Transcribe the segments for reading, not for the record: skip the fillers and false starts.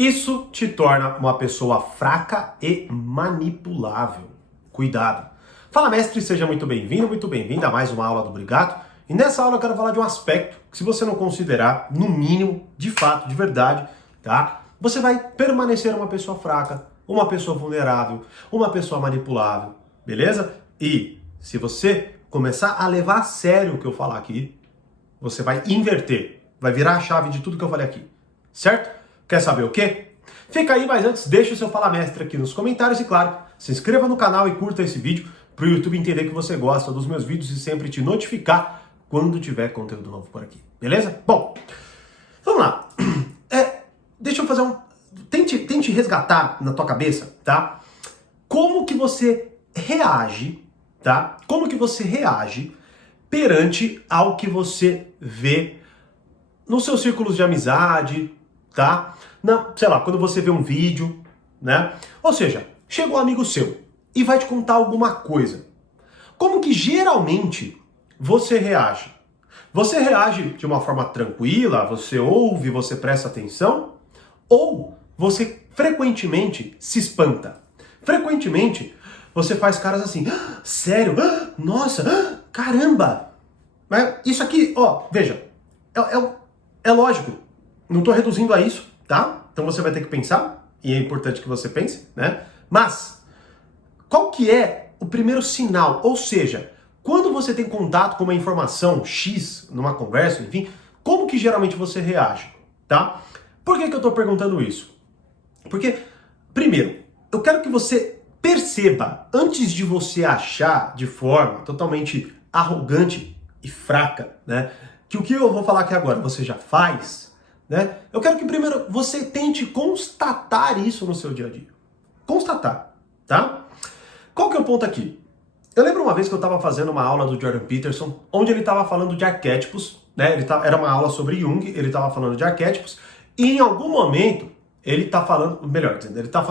Isso te torna uma pessoa fraca e manipulável. Cuidado. Fala, mestre, seja muito bem-vindo, muito bem-vinda a mais uma aula do Brigato. E nessa aula eu quero falar de um aspecto que, se você não considerar, no mínimo, de fato, de verdade, tá? Você vai permanecer uma pessoa fraca, uma pessoa vulnerável, uma pessoa manipulável, beleza? E se você começar a levar a sério o que eu falar aqui, você vai inverter, vai virar a chave de tudo que eu falei aqui, certo? Quer saber o quê? Fica aí, mas antes deixa o seu Fala Mestre aqui nos comentários e, claro, se inscreva no canal e curta esse vídeo para o YouTube entender que você gosta dos meus vídeos e sempre te notificar quando tiver conteúdo novo por aqui, beleza? Bom, vamos lá. Deixa eu fazer um... Tente resgatar na tua cabeça, tá? Como que você reage, tá? Como que você reage perante ao que você vê nos seus círculos de amizade, tá? Sei lá, quando você vê um vídeo, né? Ou seja, chega um amigo seu e vai te contar alguma coisa. Como que geralmente você reage? Você reage de uma forma tranquila, você ouve, você presta atenção? Ou você frequentemente se espanta? Frequentemente você faz caras assim, sério? Nossa, caramba! Isso aqui, ó, veja, é lógico, não estou reduzindo a isso, tá? Então você vai ter que pensar, e é importante que você pense, né? Mas, qual que é o primeiro sinal? Ou seja, quando você tem contato com uma informação X, numa conversa, enfim, como que geralmente você reage, tá? Por que eu estou perguntando isso? Porque, primeiro, eu quero que você perceba, antes de você achar de forma totalmente arrogante e fraca, né, que o que eu vou falar aqui agora você já faz, né? Eu quero que primeiro você tente constatar isso no seu dia a dia. Constatar, tá? Qual que é o ponto aqui? Eu lembro uma vez que eu estava fazendo uma aula do Jordan Peterson, onde ele estava falando de arquétipos, né? Era uma aula sobre Jung, ele estava falando de arquétipos, e em algum momento ele está falando, melhor dizendo, ele está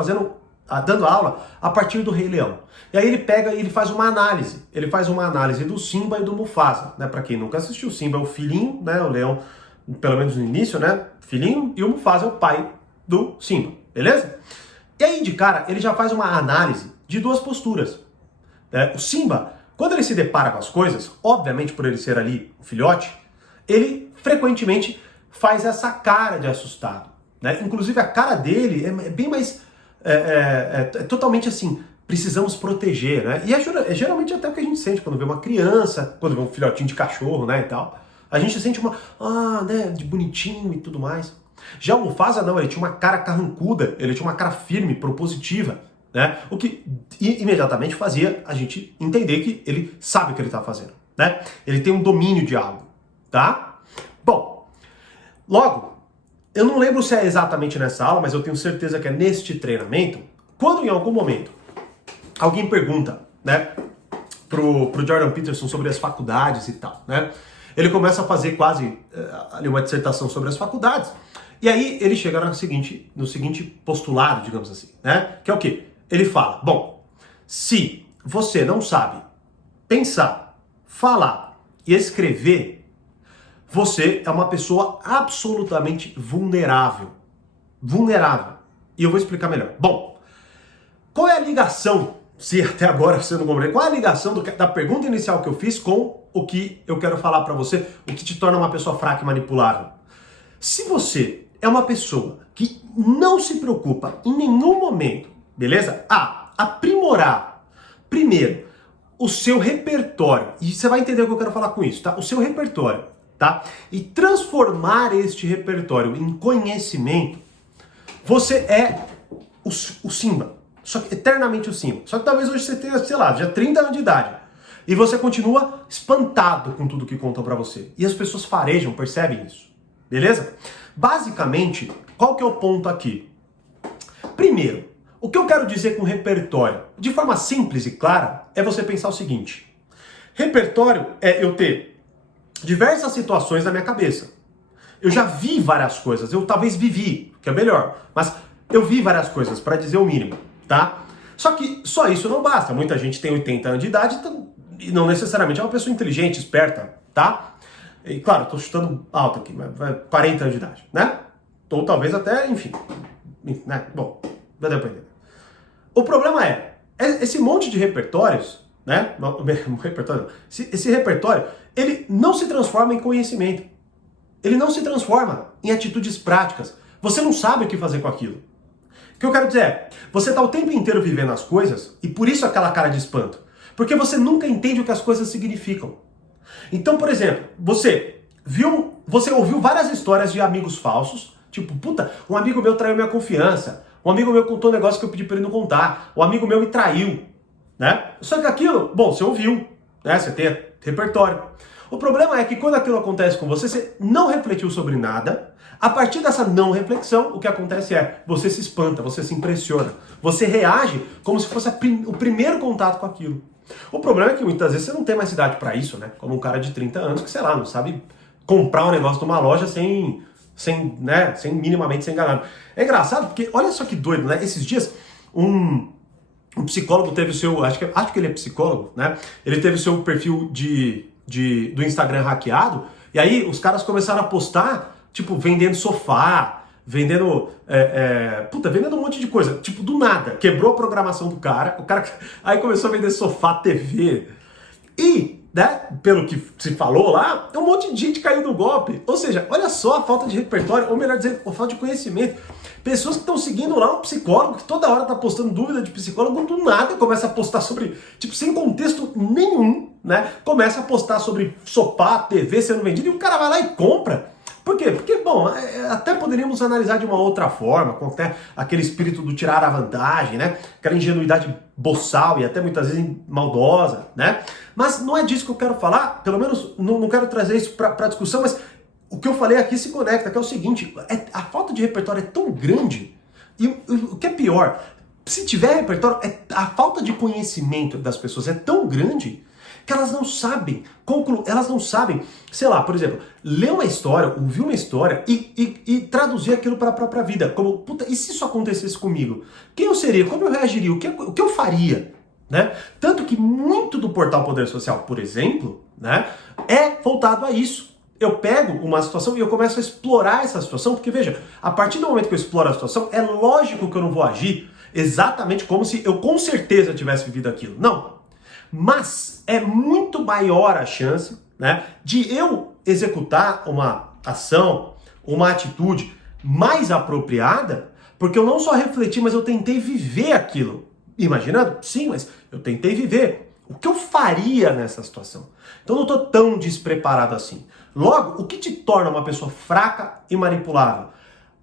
dando aula a partir do Rei Leão. E aí ele pega e ele faz uma análise. Ele faz uma análise do Simba e do Mufasa, né? Para quem nunca assistiu, o Simba é o filhinho, né? O leão, pelo menos no início, né? Filhinho, e o Mufasa é o pai do Simba, beleza? E aí, de cara, ele já faz uma análise de duas posturas. O Simba, quando ele se depara com as coisas, obviamente por ele ser ali um filhote, ele frequentemente faz essa cara de assustado, né? Inclusive a cara dele é bem mais... É totalmente assim, precisamos proteger, né? E é geralmente até o que a gente sente quando vê uma criança, quando vê um filhotinho de cachorro, né, e tal. A gente sente né, de bonitinho e tudo mais. Já o Mufasa não, ele tinha uma cara carrancuda, ele tinha uma cara firme, propositiva, né? O que imediatamente fazia a gente entender que ele sabe o que ele está fazendo, né? Ele tem um domínio de algo, tá? Bom, logo, eu não lembro se é exatamente nessa aula, mas eu tenho certeza que é neste treinamento, quando em algum momento alguém pergunta, né, pro Jordan Peterson sobre as faculdades e tal, né? Ele começa a fazer quase ali uma dissertação sobre as faculdades, e aí ele chega no seguinte postulado, digamos assim, né? Que é o quê? Ele fala, bom, se você não sabe pensar, falar e escrever, você é uma pessoa absolutamente vulnerável. Vulnerável. E eu vou explicar melhor. Bom, qual é a ligação, se até agora você não compreendeu, qual é a ligação da pergunta inicial que eu fiz com o que eu quero falar pra você, o que te torna uma pessoa fraca e manipulável? Se você é uma pessoa que não se preocupa em nenhum momento, beleza? Aprimorar, primeiro, o seu repertório. E você vai entender o que eu quero falar com isso, tá? O seu repertório. Tá? E transformar este repertório em conhecimento, você é o Simba, só que eternamente o Simba. Só que talvez hoje você tenha, sei lá, já 30 anos de idade, e você continua espantado com tudo que contam pra você. E as pessoas farejam, percebem isso, beleza? Basicamente, qual que é o ponto aqui? Primeiro, o que eu quero dizer com repertório, de forma simples e clara, é você pensar o seguinte: repertório é eu ter diversas situações na minha cabeça. Eu já vi várias coisas, eu talvez vivi, que é melhor, mas eu vi várias coisas, para dizer o mínimo, tá? Só que só isso não basta. Muita gente tem 80 anos de idade e não necessariamente é uma pessoa inteligente, esperta, tá? E claro, tô chutando alto aqui, mas 40 anos de idade, né? Ou talvez até, enfim, né? Bom, vai dar pra entender. O problema é, esse monte de repertórios, né? Esse repertório, ele não se transforma em conhecimento. Ele não se transforma em atitudes práticas. Você não sabe o que fazer com aquilo. O que eu quero dizer é, você está o tempo inteiro vivendo as coisas e por isso aquela cara de espanto. Porque você nunca entende o que as coisas significam. Então, por exemplo, você ouviu várias histórias de amigos falsos, tipo, puta, um amigo meu traiu minha confiança, um amigo meu contou um negócio que eu pedi para ele não contar, um amigo meu me traiu, né? Só que aquilo, bom, você ouviu, né? Você tem repertório. O problema é que quando aquilo acontece com você, você não refletiu sobre nada. A partir dessa não reflexão, o que acontece é, você se espanta, você se impressiona, você reage como se fosse o primeiro contato com aquilo. O problema é que muitas vezes você não tem mais idade para isso, né? Como um cara de 30 anos que, sei lá, não sabe comprar um negócio numa loja sem minimamente ser enganado. É engraçado porque, olha só que doido, né? Esses dias, um psicólogo teve o seu, acho que ele é psicólogo, né? Ele teve o seu perfil do Instagram hackeado, e aí os caras começaram a postar, tipo, vendendo sofá, vendendo vendendo um monte de coisa, tipo, do nada, quebrou a programação do cara, o cara aí começou a vender sofá, TV, e, né, pelo que se falou lá, um monte de gente caiu no golpe, ou seja, olha só a falta de repertório, ou melhor dizendo, a falta de conhecimento, pessoas que estão seguindo lá um psicólogo, que toda hora tá postando dúvida de psicólogo, do nada começa a postar sobre, tipo, sem contexto nenhum, né, começa a postar sobre sofá, TV sendo vendido, e o cara vai lá e compra. Por quê? Porque, bom, até poderíamos analisar de uma outra forma, com até aquele espírito do tirar a vantagem, né? Aquela ingenuidade boçal e até muitas vezes maldosa, né? Mas não é disso que eu quero falar, pelo menos não quero trazer isso para discussão, mas o que eu falei aqui se conecta, que é o seguinte, a falta de repertório é tão grande, e o que é pior, se tiver repertório, a falta de conhecimento das pessoas é tão grande que elas não sabem elas não sabem, sei lá, por exemplo, ler uma história, ouvir uma história e traduzir aquilo para a própria vida. Como, puta, e se isso acontecesse comigo? Quem eu seria? Como eu reagiria? O que eu faria? Né? Tanto que muito do portal Poder Social, por exemplo, né, é voltado a isso. Eu pego uma situação e eu começo a explorar essa situação, porque veja, a partir do momento que eu exploro a situação, é lógico que eu não vou agir exatamente como se eu com certeza tivesse vivido aquilo. Não. Mas é muito maior a chance, né, de eu executar uma ação, uma atitude mais apropriada, porque eu não só refleti, mas eu tentei viver aquilo. Imaginando? Sim, mas eu tentei viver. O que eu faria nessa situação? Então eu não estou tão despreparado assim. Logo, o que te torna uma pessoa fraca e manipulável?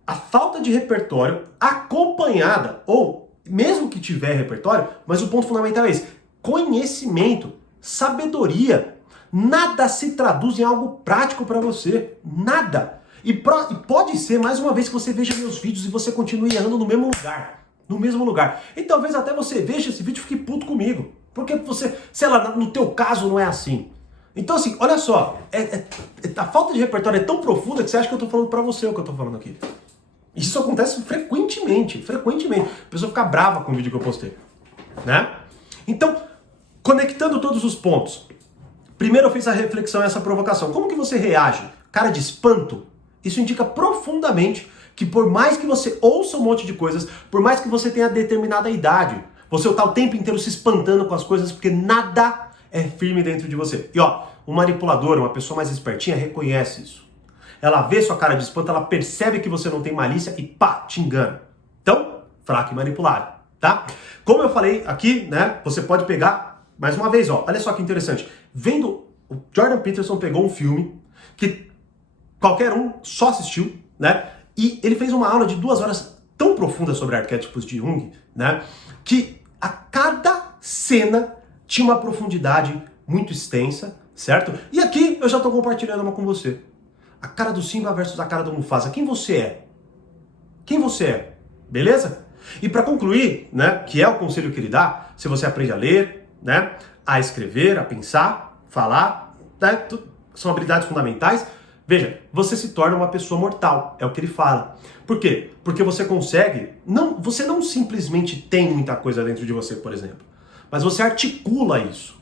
A falta de repertório acompanhada, ou mesmo que tiver repertório, mas o ponto fundamental é esse: conhecimento, sabedoria. Nada se traduz em algo prático para você. Nada. E pode ser, mais uma vez, que você veja meus vídeos e você continue errando no mesmo lugar. No mesmo lugar. E talvez até você veja esse vídeo e fique puto comigo. Porque você, sei lá, no teu caso não é assim. Então assim, olha só, a falta de repertório é tão profunda que você acha que eu tô falando pra você o que eu tô falando aqui. Isso acontece frequentemente. A pessoa fica brava com o vídeo que eu postei. Né? Então, conectando todos os pontos. Primeiro eu fiz a reflexão e essa provocação. Como que você reage? Cara de espanto? Isso indica profundamente que por mais que você ouça um monte de coisas, por mais que você tenha determinada idade, você está o tempo inteiro se espantando com as coisas porque nada é firme dentro de você. E ó, um manipulador, uma pessoa mais espertinha, reconhece isso. Ela vê sua cara de espanto, ela percebe que você não tem malícia e pá, te engana. Então, fraco e manipulável, tá? Como eu falei aqui, né, você pode pegar, mais uma vez, ó, olha só que interessante. O Jordan Peterson pegou um filme que qualquer um só assistiu, né? E ele fez uma aula de 2 horas tão profunda sobre arquétipos de Jung, né? Que a cada cena tinha uma profundidade muito extensa, certo? E aqui eu já estou compartilhando uma com você. A cara do Simba versus a cara do Mufasa. Quem você é? Quem você é? Beleza? E para concluir, né, que é o conselho que ele dá, se você aprende a ler, né, a escrever, a pensar, falar, né, são habilidades fundamentais. Veja, você se torna uma pessoa mortal, é o que ele fala. Por quê? Porque você consegue, você não simplesmente tem muita coisa dentro de você, por exemplo, mas você articula isso,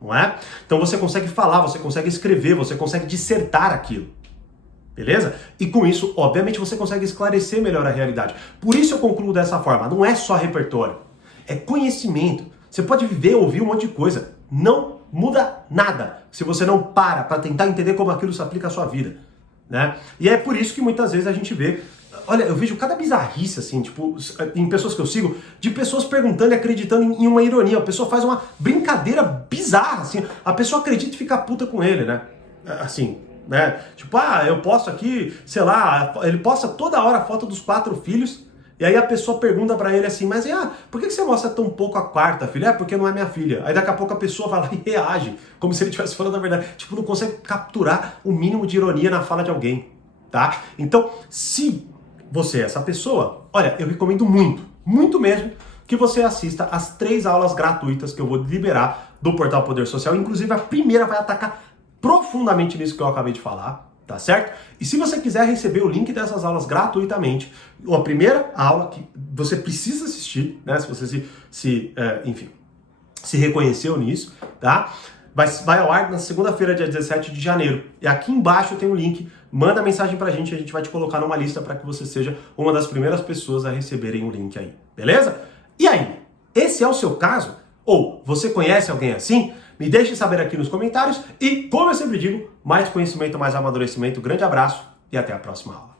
não é? Então você consegue falar, você consegue escrever, você consegue dissertar aquilo. Beleza? E com isso, obviamente, você consegue esclarecer melhor a realidade. Por isso eu concluo dessa forma, não é só repertório, é conhecimento. Você pode viver, ouvir um monte de coisa, não muda nada se você não para tentar entender como aquilo se aplica à sua vida, né? E é por isso que muitas vezes a gente vê, olha, eu vejo cada bizarrice assim, tipo, em pessoas que eu sigo, de pessoas perguntando e acreditando em uma ironia. A pessoa faz uma brincadeira bizarra, assim, a pessoa acredita e fica puta com ele, né? Assim, né? Tipo, eu posto aqui, sei lá, ele posta toda hora a foto dos 4 filhos. E aí a pessoa pergunta pra ele assim, mas por que você mostra tão pouco a 4ª filha? Porque não é minha filha. Aí daqui a pouco a pessoa vai lá e reage, como se ele estivesse falando a verdade. Tipo, não consegue capturar o mínimo de ironia na fala de alguém, tá? Então, se você é essa pessoa, olha, eu recomendo muito, muito mesmo, que você assista as 3 aulas gratuitas que eu vou liberar do Portal Poder Social. Inclusive, a primeira vai atacar profundamente nisso que eu acabei de falar, tá certo? E se você quiser receber o link dessas aulas gratuitamente, a primeira aula que você precisa assistir, né? Se você se reconheceu nisso, tá? Vai ao ar na segunda-feira, dia 17 de janeiro. E aqui embaixo tem um link, manda mensagem pra gente, a gente vai te colocar numa lista para que você seja uma das primeiras pessoas a receberem o link aí, beleza? E aí, esse é o seu caso? Ou você conhece alguém assim? Me deixe saber aqui nos comentários e, como eu sempre digo, mais conhecimento, mais amadurecimento. Grande abraço e até a próxima aula.